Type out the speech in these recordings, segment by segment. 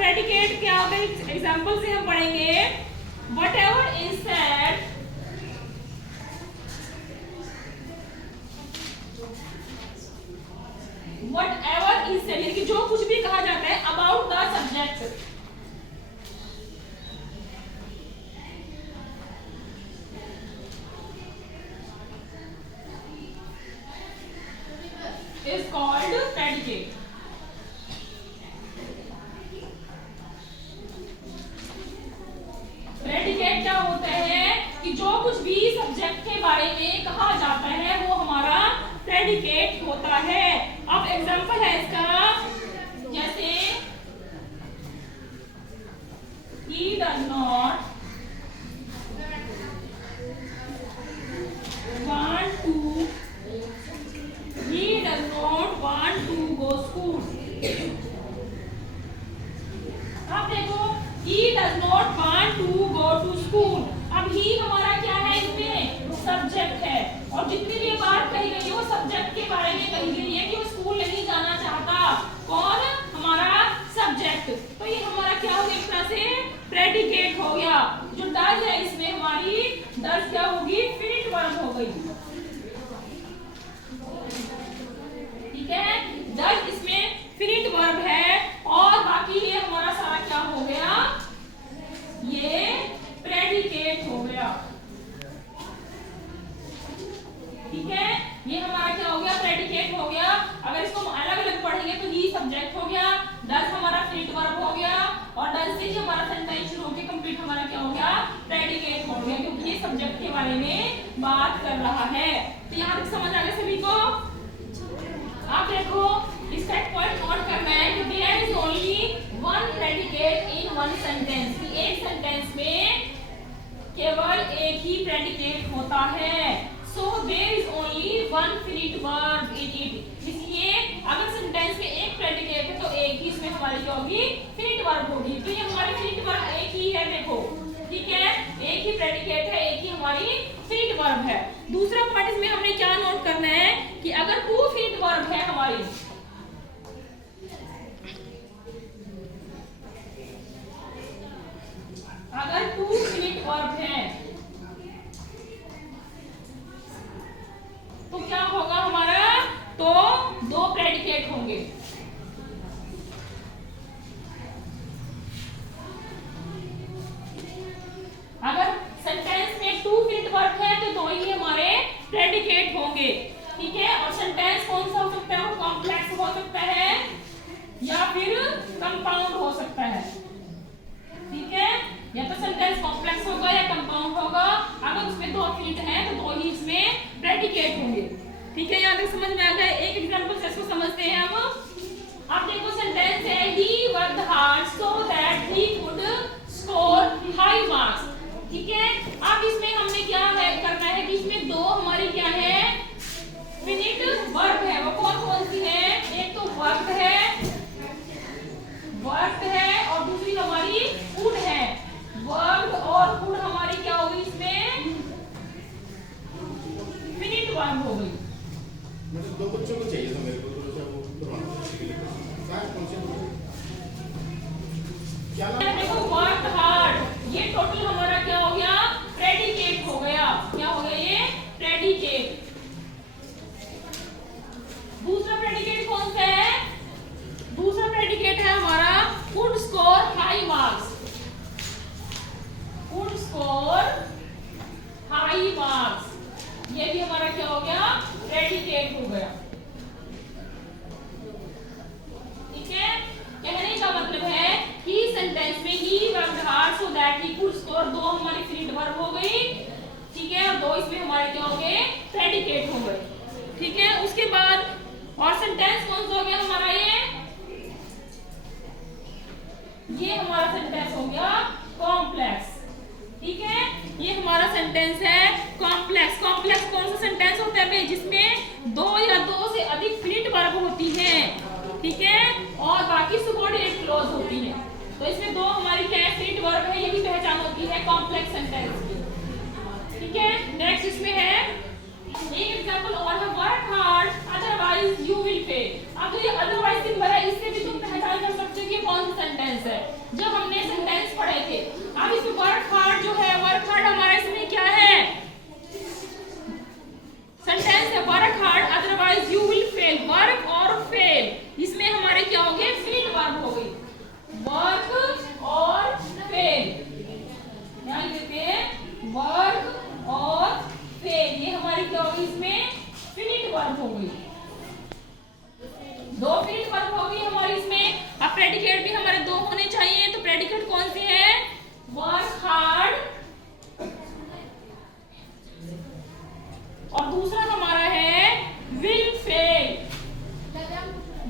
Predicate क्या होता है, एग्जांपल से हम पढ़ेंगे। Whatever is said, whatever is said यानी कि जो कुछ भी कहा जाता है about the subject, is called predicate। Predicate क्या होता है कि जो कुछ भी सब्जेक्ट के बारे में कहा जाता है वो हमारा प्रेडिकेट होता है। अब एग्जांपल है इसका, जैसे he does not want to, he does not want to go school। अब देखो he does not want to go to school। अब ही हमारा क्या है, इसमें सब्जेक्ट है, और जितनी भी बात कही गई है वो सब्जेक्ट के बारे में कही गई है कि वो स्कूल नहीं जाना चाहता। कौन? हमारा सब्जेक्ट। तो ये हमारा क्या हो गया, एक तरह से प्रेडिकेट हो गया। जो डज है इसमें हमारी डज क्या होगी, फिनिट वर्ब हो गई। ठीक है, डज इसमें फिनिट वर्ब है, और बाकी ये हमारा सारा क्या हो गया, ये प्रेडिकेट हो गया। ठीक है, ये हमारा क्या हो गया, प्रेडिकेट हो गया। अगर इसको अलग अलग पढ़ेंगे तो ही सब्जेक्ट हो गया, डज हमारा फिनिट वर्ब हो गया, और डज से ही हमारा सेंटेंस शुरू होकर कंप्लीट हमारा क्या हो गया, प्रेडिकेट हो गया, क्योंकि ये सब्जेक्ट के बारे में बात कर रहा है। तो यहाँ तक समझ आ गया सभी को? आप देखो, इसका एक पॉइंट नोट करना है कि there is only one predicate in one sentence, कि एक सेंटेंस में केवल एक ही प्रेडिकेट होता है। So there is only one finite verb in it. इसलिए अगर सेंटेंस में एक प्रेडिकेट है तो एक ही इसमें हमारी क्या होगी, फिनिट वर्ब होगी। तो ये हमारी फिनिट वर्ब एक ही है, देखो। ठीक है, एक ही प्रेडिकेट है, एक ही हमारी फिनिट वर्ब है। दूसरा पॉइंट इसमें हमने क्या नोट करना है कि अगर टू फिनिट वर्ब है हमारी, अगर टू फिनिट वर्ब है तो क्या होगा हमारा, तो दो प्रेडिकेट होंगे। अगर सेंटेंस में टू फिनिट वर्ब है तो दो ही हमारे प्रेडिकेट होंगे। ठीक है, और सेंटेंस कौन सा हो सकता है, वो कॉम्प्लेक्स हो सकता है या फिर कंपाउंड हो सकता है। ठीक है, या तो सेंटेंस कॉम्प्लेक्स होगा या कंपाउंड होगा। अगर उसमें दो फिनिट है तो दो ही इसमें प्रेडिकेट होंगे। ठीक है, यहाँ तक समझ में आ गया? एक एग्जांपल से इसको समझते हैं हम। आप देखो, सेंटेंस है he worked hard so that he could score high marks। ठीक है, अब इसमें हमने क्या है करना है कि इसमें दो हमारी क्या है, फिनिट वर्ब है। वो कौन कौन सी है, एक तो वर्क है, वर्क है, और दूसरी हमारी कुड है। वर्ब और कुड हमारी क्या होगी, इसमें फिनिट वर्ब हो गई। मुझे दो बच्चों को चाहिए था, मेरे को थोड़ा सा वो करवाना है। देखो, वर्क हार्ड, ये टोटल हमारा क्या हो गया, प्रेडिकेट हो गया। क्या हो गया, ये प्रेडिकेट। दूसरा प्रेडिकेट कौन सा है, दूसरा प्रेडिकेट है हमारा could score high marks. Could score high marks, ये भी हमारा क्या हो गया, प्रेडिकेट हो गया। ठीक है, कहने का मतलब है कि सेंटेंस में ही worked hard so that he could score, दो हमारी फिनिट वर्ब हो गई। ठीक है, और दो इसमें हमारे क्या हो गए, प्रेडिकेट हो गए। ठीक है, उसके बाद और सेंटेंस कौन सा हो गया हमारा, ये हमारा सेंटेंस हो गया कॉम्प्लेक्स। ठीक है, ये हमारा सेंटेंस है कॉम्प्लेक्स। कॉम्प्लेक्स कौन सा सेंटेंस होता है, जिसमें दो या दो से अधिक फिनिट वर्ब होती है। ठीक है, और बाकी सबऑर्डिनेट क्लॉज होती है। तो इसमें दो हमारी क्या है, फिनिट वर्ब है, ये भी पहचान होती है कॉम्प्लेक्स सेंटेंस की। ठीक है, नेक्स्ट इसमें है एक एग्जांपल और है, work hard otherwise you will fail. अब ये अदरवाइज सिंबल है, इससे भी तुम पहचान पहचान कर सकते हो कि कौन सा सेंटेंस है जब हमने सेंटेंस पढ़े थे। अब इसमें वर्क हार्ड जो है, वर्क हार्ड हमारा इसमें क्या है, सेंटेंस है work hard otherwise you will fail. Work और फेल इसमें हमारे क्या हो गए, फील्ड वर्ब हो गई, वर्क और फेल। ध्यान देते हैं, वर्क और फेल ये हमारी क्या होगी, इसमें फील्ड वर्ब हो गई। दो फील्ड वर्ब हो गई हमारी इसमें। अब प्रेडिकेट भी हमारे दो होने चाहिए, तो प्रेडिकेट कौन सी है, वर्क हार्ड, और दूसरा हमारा है विल फेल।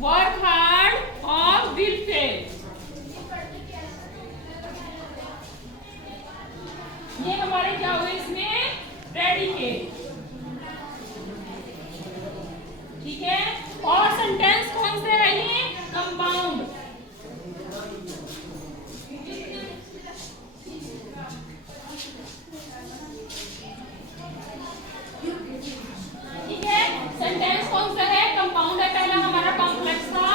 वर्क हार्ड और विल फेल, ये हमारे क्या हुए इसमें प्रेडिकेट। ठीक है, और सेंटेंस कौन से है, ये कंपाउंड। ठीक है, सेंटेंस कौन सा है, कंपाउंड है। पहला हमारा कॉम्प्लेक्स था,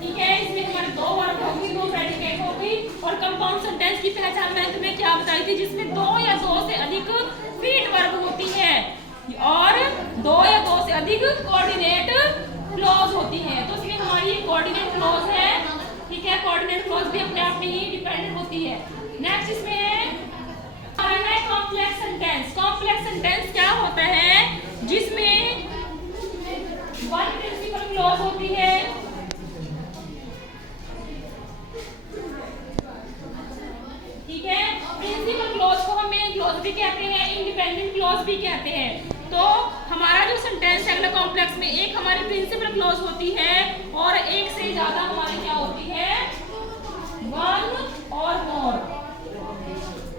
ठीक है, इसमें हमारे दो वर्ब होगी, दो प्रेडिकेट होगी। और कंपाउंड सेंटेंस की पहचान मैंने तुम्हें क्या बताई थी, जिसमें दो या दो से अधिक फील्ड वर्ब होती है और दो या दो से अधिक कोऑर्डिनेट क्लॉज होती है। तो इसमें हमारी ये कोऑर्डिनेट क्लॉज है, ठीक है, कोऑर्डिनेट क्लॉज भी अपने आप में ही डिपेंडेंट होती है। नेक्स्ट इसमें है कॉम्प्लेक्स सेंटेंस। कॉम्प्लेक्स सेंटेंस क्या होता है, जिसमें वन प्रिंसिपल क्लॉज होती है, ठीक है। प्रिंसिपल क्लॉज को हम मेन क्लॉज भी कहते हैं, इंडिपेंडेंट क्लॉज भी कहते हैं। तो हमारा जो सेंटेंस है अगला कॉम्प्लेक्स में, एक हमारी प्रिंसिपल क्लॉज होती है और एक से ज्यादा हमारी क्या होती है, वन और मोर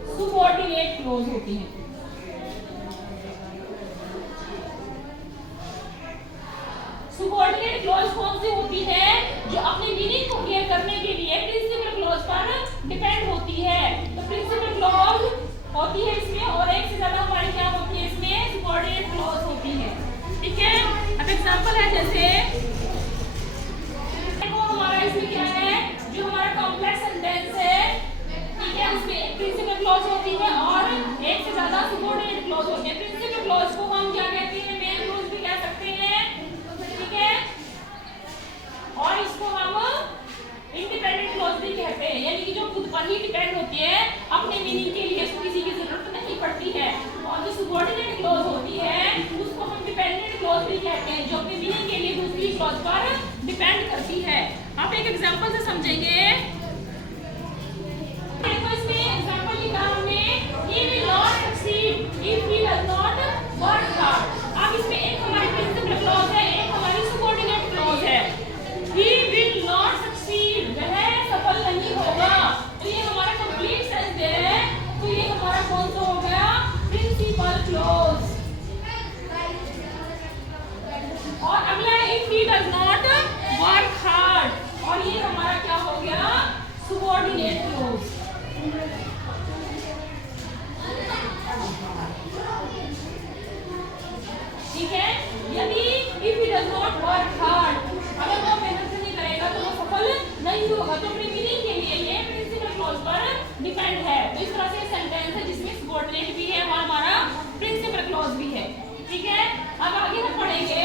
सबऑर्डिनेट क्लॉज होती है। सबऑर्डिनेट क्लॉज कौन सी होती है, जो अपनी मीनिंग को क्लियर करने के लिए प्रिंसिपल क्लॉज पर डिपेंड होती है। तो प्रिंसिपल क्लॉज होती है इसमें, और एक से ज्यादा हमारी क्या होती है इसमें, सबऑर्डिनेट क्लॉज होती है। ठीक है, अब एग्जांपल है जैसे देखो हमारा इसमें क्या है, जो हमारा कॉम्प्लेक्स सेंटेंस है, ठीक है, उसमें एक प्रिंसिपल क्लॉज होती है और एक से ज्यादा सबऑर्डिनेट क्लॉज होती है। प्रिंसिपल क्लॉज को हम क्या कहते हैं, मेन क्लॉज भी कह सकते हैं, ठीक है, और इसको हम इंडिपेंडेंट क्लॉज भी कहते हैं, यानी कि जो खुद पर ही डिपेंड होती है, अपने मीनिंग के लिए किसी की जरूरत नहीं पड़ती है। और जो सबऑर्डिनेट क्लॉज होती है उसको हम डिपेंडेंट क्लॉज भी कहते हैं, जो अपने मीनिंग के लिए दूसरी क्लॉज पर डिपेंड करती है। आप एक एग्जांपल से समझेंगे। देखो इसमें एग्जांपल लिखा हमने, he will not succeed if he does not work hard। अब इसमें एक हमारी प्रिंसिपल क्लॉज है, एक हमारी सबऑर्डिनेट क्लॉज है। he will not succeed, वह सफल नहीं होगा, तो ये हमारा कंप्लीट सेंस दे रहा है। तो ये हमारा कौन सा हो गया, प्रिंसिपल क्लॉज। और अगला है if he does not work hard, और ये हमारा क्या हो गया, सबऑर्डिनेट क्लॉज। ठीक है, यदि if he does not work hard, अगर वो मेहनत नहीं करेगा तो वो सफल नहीं होगा। तो अपनी मीनिंग के लिए ये प्रिंसिपल क्लॉज पर डिपेंड है। तो इस तरह से सेंटेंस है जिसमें सबऑर्डिनेट भी है और हमारा प्रिंसिपल क्लॉज भी है। ठीक है, अब आगे हम पढ़ेंगे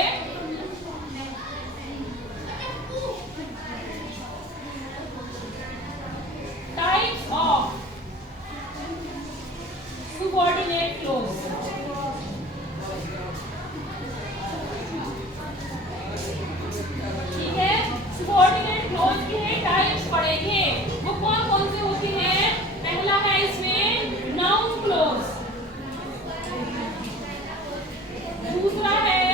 टाइप्स ऑफ सबऑर्डिनेट क्लॉज। ठीक है, सबऑर्डिनेट क्लॉज के टाइप्स पढ़ेंगे, वो कौन कौन से होती हैं। पहला है इसमें नाउन क्लॉज, दूसरा है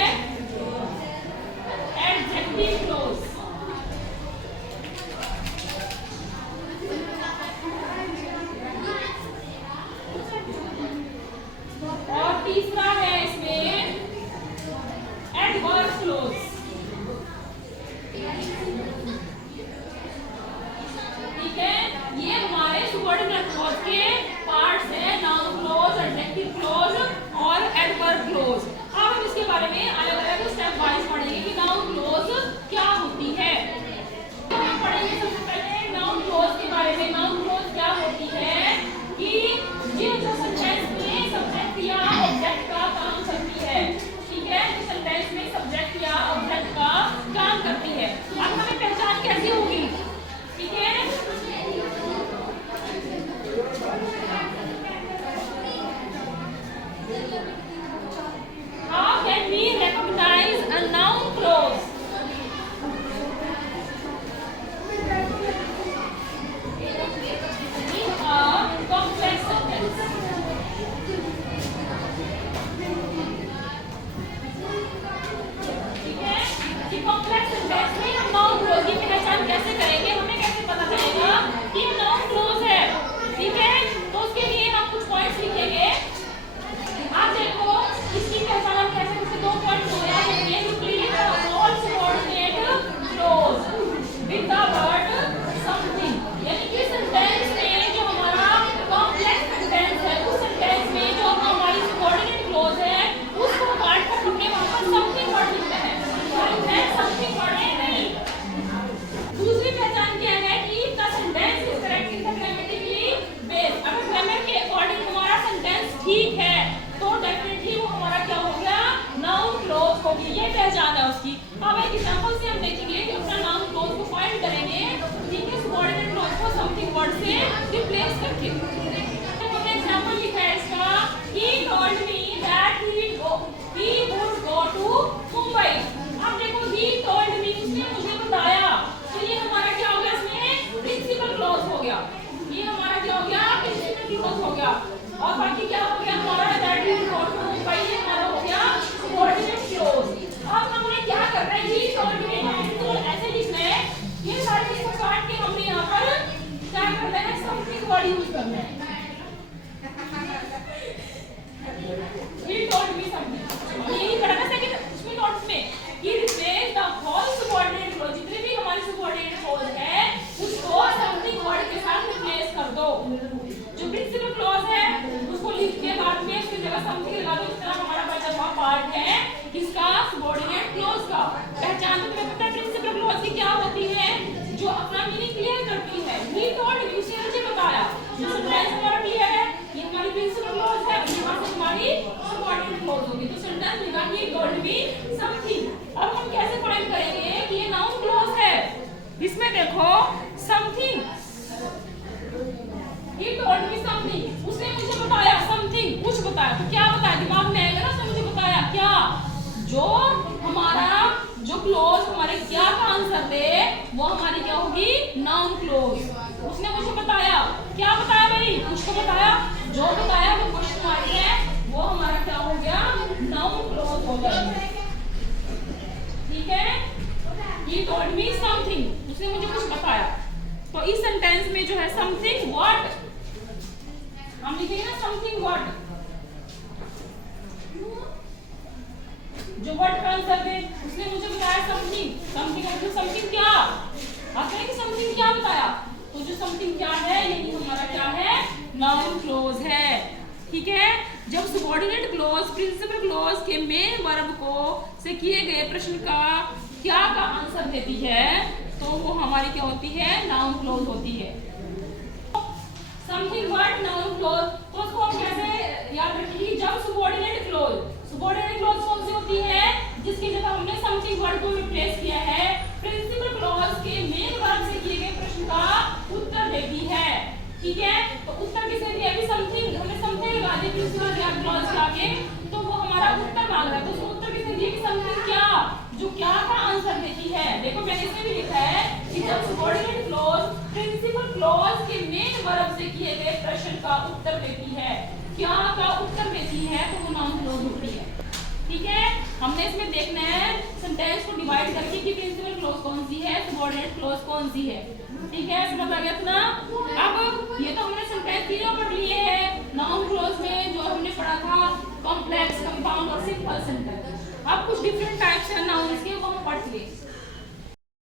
वर्ड यूज करना है। He told me something। यही पढ़ा था सेकंड उसमें नोट्स में कि replace the whole subordinate clause, जितने भी हमारे subordinate clause है उसको something word के साथ replace कर दो। जो principal clause है उसको लिख के बाद में उसकी जगह something लगा दो। इस तरह हमारा बचा हुआ पार्ट है किसका, subordinate clause का। पहचान तो तुम्हें पता है principal clause की क्या होती है, जो अपना मीनिंग क्लियर करती है। He told me, उसने मुझे बताया। जो सेंटेंस हमारा क्लियर है, ये हमारी principal clause है, यहाँ से हमारी subordinate clause होगी। तो सेंटेंस लिखा कि he told me something। अब हम कैसे फाइंड करेंगे कि ये नाउन क्लॉज है। इसमें देखो something, he told me something, उसने मुझे बताया समथिंग, कुछ बताया। तो क्या बताया, दिमाग में आएगा ना, उसने मुझे बताया क्या, जो हमारा जो क्लॉज हमारे क्या का आंसर दे वो हमारी क्या होगी, नाउन क्लॉज। उसने मुझे बताया, क्या बताया भाई, कुछ तो बताया, जो बताया वो क्वेश्चन मार्क है, वो हमारा क्या हो गया, नाउन क्लॉज हो गया। ठीक है, he told me something, उसने मुझे कुछ बताया। तो इस सेंटेंस में जो है समथिंग व्हाट, हम लिखेंगे ना समथिंग व्हाट, जो वर्ड का आंसर दे। उसने मुझे बताया समथिंग, समथिंग मतलब समथिंग क्या, आप कहें कि समथिंग क्या बताया, तो जो समथिंग क्या है यही हमारा क्या है, नाउन क्लॉज है। ठीक है, जब सबऑर्डिनेट क्लॉज प्रिंसिपल क्लॉज के मेन वर्ब को से किए गए प्रश्न का क्या का आंसर देती है तो वो हमारी क्या होती है, नाउन क्लॉज होती है। Something what, noun clause. तो उसको हम कैसे याद रखेंगे, जब सबऑर्डिनेट क्लॉज, सबऑर्डिनेट क्लॉज कौन सी होती है, जिसकी जगह हमने समथिंग वर्ड को रिप्लेस किया है, प्रिंसिपल क्लॉज के मेन वर्ब से किए गए प्रश्न का उत्तर देती है। ठीक है, तो उत्तर किसने दिया, अभी समथिंग, हमने समथिंग लगा दिया प्रिंसिपल क्लॉज के आगे, तो वो हमारा उत्तर मांग रहा है। तो उसको उत्तर किसने दिया कि समथिंग क्या, जो क्या का आंसर देती है। देखो मैंने इसमें भी लिखा है कि जब सबऑर्डिनेट क्लॉज प्रिंसिपल क्लॉज के मेन वर्ब से किए गए प्रश्न का उत्तर देती है, क्या का उत्तर देती है, तो वो नाउन क्लॉज होती है। ठीक है, हमने इसमें देखना है सेंटेंस को डिवाइड करके कि प्रिंसिपल क्लॉज कौन सी है, सबऑर्डिनेट क्लॉज कौन सी है। ठीक है, समझ आ गया ना। अब ये तो हमने सेंटेंस तीनों पढ़ लिए हैं। नाउन क्लॉज में जो हमने पढ़ा था कॉम्प्लेक्स, कंपाउंड और सिंपल सेंटेंस। अब कुछ डिफरेंट टाइप्स है नाउन्स के, वो हम पढ़ लिए।